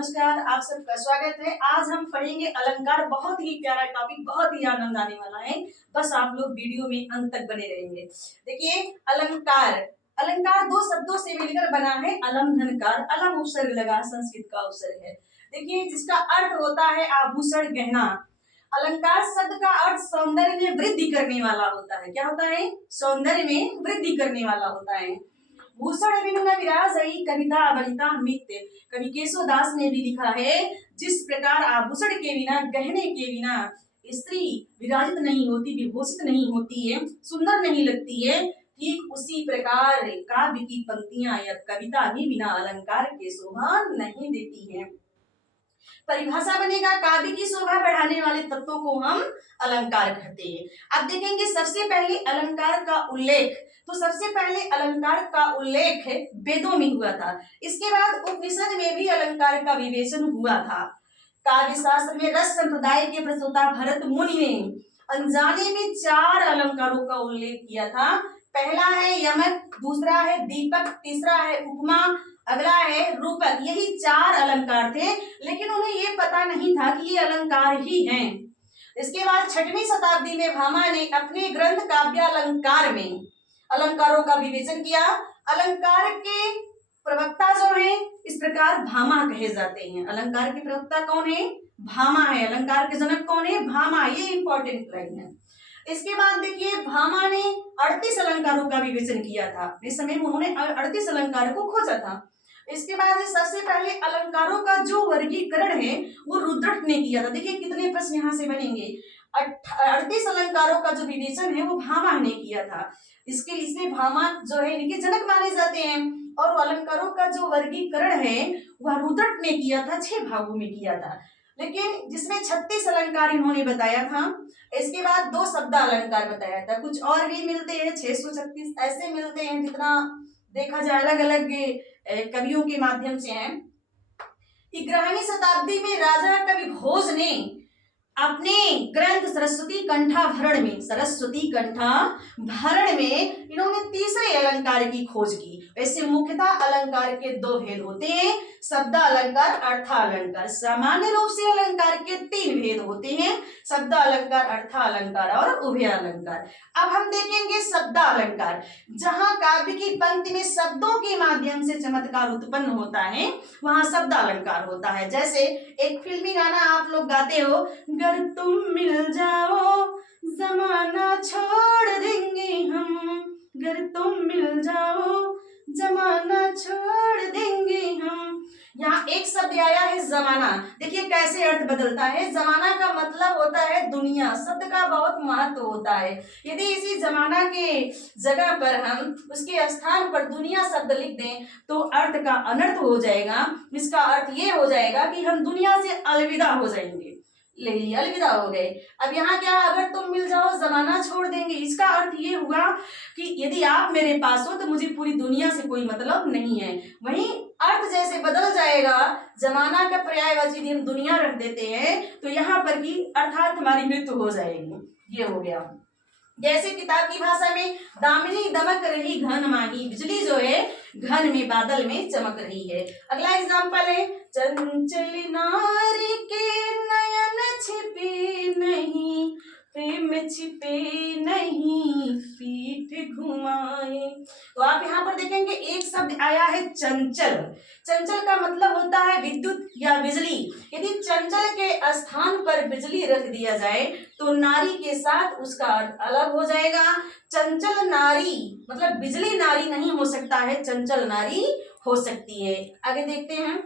नमस्कार, आप सबका स्वागत है। आज हम पढ़ेंगे अलंकार। बहुत ही प्यारा टॉपिक, बहुत ही आनंद आने वाला है। बस आप लोग वीडियो में अंत तक बने रहेंगे। देखिए, अलंकार अलंकार दो शब्दों से मिलकर बना है। अलम धनकार, अलम उपसर्ग लगा, संस्कृत का उपसर्ग है। देखिए, जिसका अर्थ होता है आभूषण, गहना। अलंकार शब्द का अर्थ सौंदर्य में वृद्धि करने वाला होता है। क्या होता है? सौंदर्य में वृद्धि करने वाला होता है। भूषण बिनु विराजई कविता वनिता मित्य। कवि केशवदास ने भी लिखा है, जिस प्रकार आभूषण के बिना, गहने के बिना स्त्री विराजित नहीं होती, विभूषित नहीं होती है, सुंदर नहीं लगती है, ठीक उसी प्रकार काव्य की पंक्तियां या कविता भी बिना अलंकार के शोभा नहीं देती है। परिभाषा बनेगा, काव्य की शोभा बढ़ाने वाले तत्वों को हम अलंकार कहते हैं। अब देखेंगे सबसे पहले अलंकार का उल्लेख। तो सबसे पहले अलंकार का उल्लेख वेदों में हुआ था। इसके बाद उपनिषद में भी अलंकार का विवेचन हुआ था। काव्य शास्त्र में रस संप्रदाय के प्रस्तोता भरत मुनि ने अनजाने में 4 अलंकारों का उल्लेख किया था। पहला है यमक, दूसरा है दीपक, तीसरा है उपमा, अगला है रूपक। यही 4 अलंकार थे, लेकिन उन्हें ये पता नहीं था कि ये अलंकार ही हैं। इसके बाद 6वीं शताब्दी में भामा ने अपने ग्रंथ काव्यालंकार में अलंकारों का विवेचन किया। अलंकार के प्रवक्ता जो हैं, इस प्रकार भामा कहे जाते हैं। अलंकार के प्रवक्ता कौन है? भामा है। अलंकार के जनक कौन है? भामा। ये इंपॉर्टेंट लाइन है। इसके बाद देखिए, भामा ने 38 अलंकारों का विवेचन किया था। इस समय उन्होंने 38 अलंकारों को खोजा था। इसके बाद सबसे पहले अलंकारों का जो वर्गीकरण है वो रुद्रट ने किया था। देखिए कितने प्रश्न यहाँ से बनेंगे। 38 अलंकारों का जो विवेचन है वो भामा ने किया था। इसलिए भामा जो है इनके जनक माने जाते हैं। और अलंकारों का जो वर्गीकरण है वह रुद्रट ने किया था, 6 भागों में किया था, लेकिन जिसमें 36 अलंकार इन्होंने बताया था। इसके बाद 2 शब्द अलंकार बताया था। कुछ और भी मिलते हैं, 636 ऐसे मिलते हैं, जितना देखा जाए अलग अलग कवियों के माध्यम से है। 11वीं शताब्दी में राजा कवि भोज ने अपने ग्रंथ सरस्वती कंठाभरण में इन्होंने तीसरे अलंकार की खोज की। वैसे मुख्यतः अलंकार के 2 भेद होते हैं, शब्द अलंकार, अर्थालंकार। सामान्य रूप से अलंकार के 3 भेद होते हैं, शब्द अलंकार, अर्थालंकार और उभय अलंकार। अब हम देखेंगे शब्द अलंकार। जहां काव्य की पंक्ति में शब्दों के माध्यम से चमत्कार उत्पन्न होता है, वहां शब्द अलंकार होता है। जैसे एक फिल्मी गाना आप लोग गाते हो, अगर तुम मिल जाओ जमाना छोड़ देंगे हम, अगर तुम मिल जाओ जमाना छोड़ देंगे हम। यहाँ एक शब्द आया है जमाना। देखिए कैसे अर्थ बदलता है। जमाना का मतलब होता है दुनिया। शब्द का बहुत महत्व होता है। यदि इसी जमाना के जगह पर हम उसके स्थान पर दुनिया शब्द लिख दें तो अर्थ का अनर्थ हो जाएगा। इसका अर्थ ये हो जाएगा कि हम दुनिया से अलविदा हो जाएंगे। ले लिया, अलविदा हो गए। अब यहाँ क्या, अगर तुम मिल जाओ जमाना छोड़ देंगे। इसका अर्थ ये हुआ कि यदि आप मेरे पास हो तो मुझे पूरी दुनिया से कोई मतलब नहीं है। वहीं अर्थ जैसे बदल जाएगा, जमाना का पर्यायवाची यदि हम दुनिया रख देते हैं तो यहाँ पर की अर्थात हमारी मृत्यु हो जाएगी। ये हो गया। जैसे किताब की भाषा में दामिनी दमक रही घन माही, बिजली जो है घन में, बादल में चमक रही है। अगला एग्जाम्पल है, चंचल नारी के नयन छिपे नहीं, प्रेम छिपे नहीं, पीठ घुमाए। तो आप यहाँ पर देखेंगे एक शब्द आया है चंचल। चंचल का मतलब होता है विद्युत या बिजली। यदि चंचल के स्थान पर बिजली रख दिया जाए तो नारी के साथ उसका अर्थ अलग हो जाएगा। चंचल नारी मतलब बिजली नारी नहीं हो सकता है, चंचल नारी हो सकती है। आगे देखते हैं।